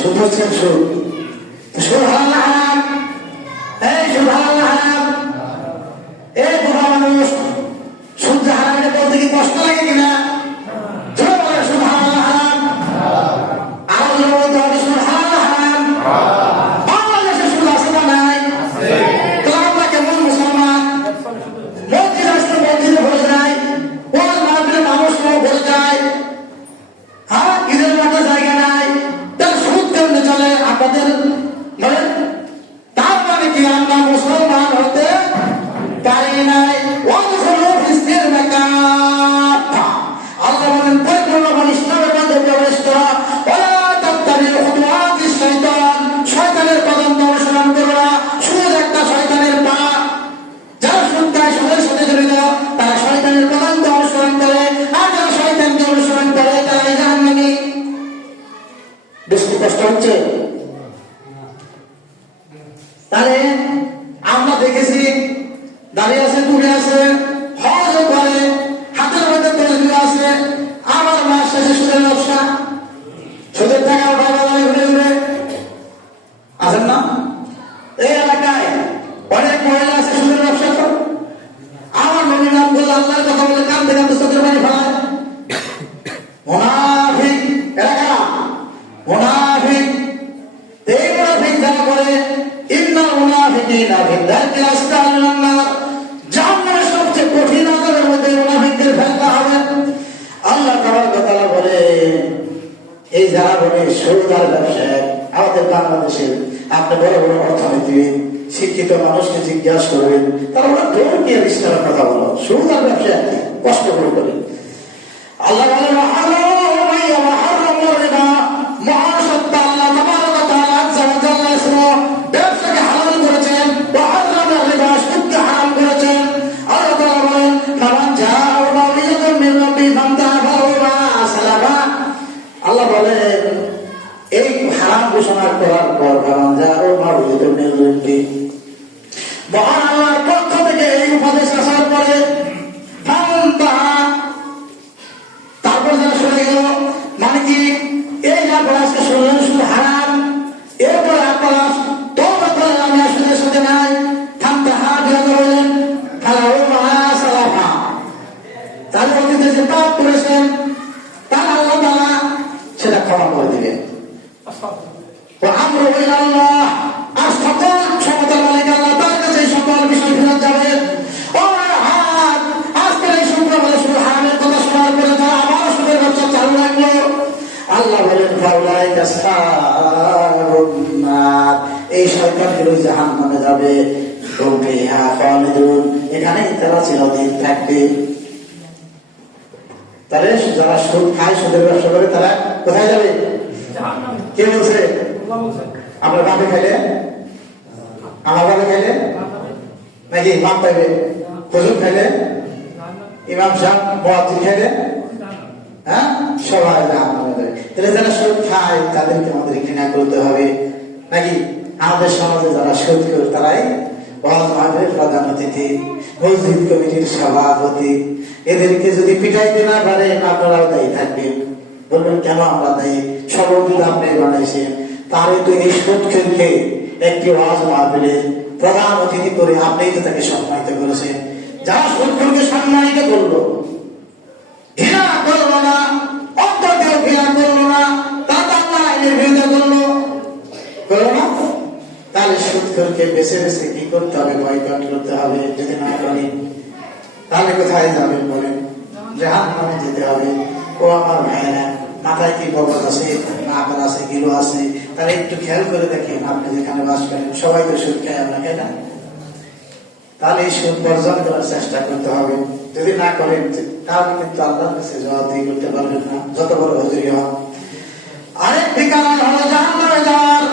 সুদ হচ্ছেন সুদ। সুদ হারাম না হারাম? এই সুদ হারাম না হারাম? এই বুড়া মানুষ সুদ যে হারাম এটা বলতে কি কষ্ট লাগে কিনা? জোরে বলে সুদ হারাম না হারাম? আর বলতে হবে সুদ হারাম না হারাম? বাংলাদেশে সুদ আছে না নাই? তো আমরা কেমন মুসলমান? মসজিদ আসতে মসজিদে ভরে যায়, ওয়াজ মাহফিলে মানুষ ভরে যায়, হ্যাঁ ঈদের মাঠে জায়গা নাই, তার সুদ কেমনে চলে আপনাদের বলেন? তার মানে কি আমরা মুসলমান হতে পারি নাই? আল্লাহ বলেন পরিপূর্ণভাবে ইসলামের মধ্যে প্রবেশ করা, শয়তানের পদান্ত অনুসরণ করো না। সুদ একটা শয়তানের পা, যারা সুদ খায় সুদের সাথে জড়িত তারা শয়তানের পদান্ত অনুসরণ করে, আর যারা শয়তানকে অনুসরণ করে তারা জাহান্নামী। বেশি কষ্ট হচ্ছে? তাহলে আমরা দেখেছি দাঁড়িয়ে আছে, টুলে আছে, হজ করে, হাতের মধ্যে তসবিহ আছে, আবার মাস শেষে সুদের ব্যবসা, সুদের টাকা উঠায় ঘুরে ঘুরে আছেন না? এই এলাকায় অনেক মহিলা আছে সুদের ব্যবসা করে। আমার নবীর নাম বললে আল্লাহর কথা বলে কান্দে কান্দে চোখের পানি ফেলায়। মুনাফিক এলাকা, মুনাফিক। এই মুনাফিক যারা করে, ইন্নাল মুনাফিকিনা ফি দারকিল আসফালি মিনান নার, জাহান্নামের সবচেয়ে কঠিন আযাবের মধ্যে মুনাফিকদের ফেলতে হবে। আল্লাহ তাআলা বলে, এই যারা বলে সুদ আর ব্যবসা, আমাদের বাংলাদেশের আপনি বড় বড় অর্থনীতিবিদ শিক্ষিত মানুষকে জিজ্ঞাসা করবেন, তারা ওরা দৌড় নিয়ে ইসলামের কথা বলো, সুদ আর ব্যবসা কি কষ্ট করে করি। আল্লাহ বলে মহাসত্তা আল্লাহ তাবারাকা তাআলা আযজা ওয়া জাল্লা ইসমুহু ব্যবসাকে হালাল করেছেন, ওয়া হারামা রিবা সুদকে হারাম করেছেন। আল্লাহ তাআলা বলেন ফামান জাআহু মাউইযাতুন মির রাব্বিহি ফান্তাহা ফালাহু মা সালাফা। আল্লাহ বলেন এই হারাম ঘোষণা করার পর ফামান জাআহু মাউইযাতুন মির রাব্বিহি, মহান আল্লাহর পক্ষ থেকে এই উপদেশ আসার পরে ফান্তাহা, তারপর যারা শুনে গেল, মানে কি এই যে আপনারা আজকে শুনলেন শুধু হারাম, এরপরে আপনারা তওবা করে আমি আসলে সাথে নাই, ফান্তাহা বিরত হলেন, ফালাহু মা সালাফা, তাহলে অতীতে যে পাপ করেছেন তার আল্লাহ তাআলা সেটা ক্ষমা করে দিবেন। ওয়া আমরু ইলাল্লাহ, আর সকল ক্ষমতার মালিক আল্লাহ, তার কাছে সকল বিষয় ফেরত যাবে। ও হাত আজকের এই শুক্রবারে শুধু হারামের কথা শোনার পরে তারা আবার সুদের ব্যবসা চালু রাখলো। আল্লাহ বলেন ফাউলাইকা আসহাবুন নার, এই শয়তানগুলো জাহান্নামে যাবে, হুম ফিহা খালিদুন, এখানেই তারা চিরদিন থাকবে। তাহলে যারা সুদ খায় সুদের ব্যবসা করে তারা কোথায় যাবে? জাহান্নামে। কে বলছে? আল্লাহ বলছে। আমরা বাপে খাইলে, আমার বাপে খাইলে নাকি বাপ পাইবে, হুজুর খাইলে, ইমাম সাহেব মুয়াজ্জিন খাইলে, হ্যাঁ সবাই জাহান্নামে যাবে। তাহলে যারা সুদ খায় তাদেরকে আমাদের ঘৃণা করতে হবে নাকি? আমাদের সমাজে যারা সুদ করে তারাই ওয়াজ মাহফিলের প্রধান অতিথি, মসজিদ কমিটির সভাপতি, এদেরকে যদি পিটাইতে না পারে আপনারাও দায়ী থাকবেন। বলবেন কেন আমরা দায়ী? সভাপতি আপনি বানাইছেন, তারে তো এই সুদ খেলকে একটি ওয়াজ মাহফিলের প্রধান অতিথি করে আপনিই তো তাকে সম্মানিত করেছেন। যারা সুদ খেলকে সম্মানিত করলো, ঘৃণা করলো না, অন্তরকেও ঘৃণা করলো না, তার আল্লাহ আইনের বিরোধিতা করলো না, তাহলে সুদখোরকে বেছে বেছে কি করতে হবে? বয়কট করতে হবে। যদি না করেন তাহলে কোথায় যাবেন বলেন? জাহান্নামে যেতে হবে। ও আমার ভাইয়েরা, মাথায় কি বকত আছে, নাকাল আছে, গিলো আছে, তাহলে একটু খেয়াল করে দেখেন আপনি যেখানে বাস করেন সবাই তো সুদ খায়, আমরা খাই না? তাহলে এই সুদ বর্জন করার চেষ্টা করতে হবে। যদি না করেন তাহলে কিন্তু আল্লাহর কাছে জবাবদিহি করতে পারবেন না, যত বড় হুজুরি হন। আরেক ঠিকানা হলো জাহান্নামে যাওয়ার।